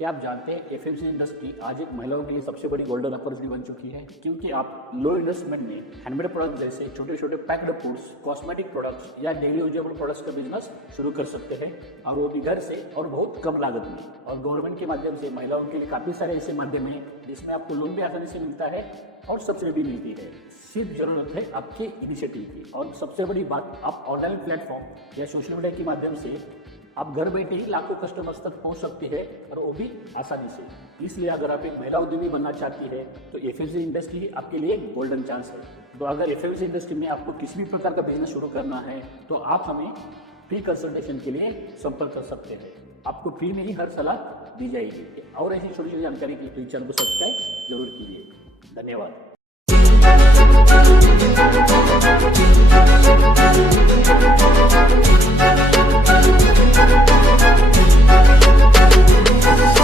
क्या आप जानते हैं एफएमसीजी इंडस्ट्री आज एक महिलाओं के लिए सबसे बड़ी गोल्डन अपॉर्चुनिटी बन चुकी है, क्योंकि आप लो इन्वेस्टमेंट में हैंडमेड प्रोडक्ट जैसे छोटे छोटे पैक्ड फूड्स, कॉस्मेटिक प्रोडक्ट्स या डेली यूजेबल प्रोडक्ट्स का बिजनेस शुरू कर सकते हैं, और वो भी घर से और बहुत कम लागत में। और गवर्नमेंट के माध्यम से महिलाओं के लिए काफ़ी सारे ऐसे माध्यम हैं जिसमें आपको लोन भी आसानी से मिलता है और सब्सिडी भी मिलती है। सिर्फ जरूरत है आपके इनिशिएटिव की। और सबसे बड़ी बात, आप ऑनलाइन प्लेटफॉर्म या सोशल मीडिया के माध्यम से आप घर बैठे ही लाखों कस्टमर्स तक पहुंच सकते हैं, और वो भी आसानी से। इसलिए अगर आप एक महिला उद्यमी बनना चाहती है तो एफएमसीजी इंडस्ट्री आपके लिए एक गोल्डन चांस है। तो अगर एफएमसीजी इंडस्ट्री में आपको किसी भी प्रकार का बिजनेस शुरू करना है तो आप हमें फ्री कंसल्टेशन के लिए संपर्क कर सकते हैं। आपको फ्री में ही हर सलाह दी जाएगी। और ऐसी छोटी छोटी जानकारी के लिए चैनल को सब्सक्राइब जरूर कीजिए। धन्यवाद। Thank you.